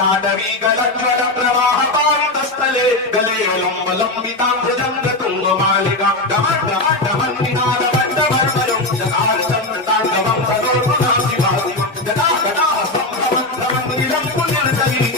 ताटवी गलज्वल प्रवाह पावितस्थले गले लंबितां भुजंग तुंग मालिका डमट डमट डमन्निनाद बड्डवर्मयं जगार चन्द्रताण्डवं करोतु नासिभाति जटा जटा सम्भवं धवं निलं पुनर्जनि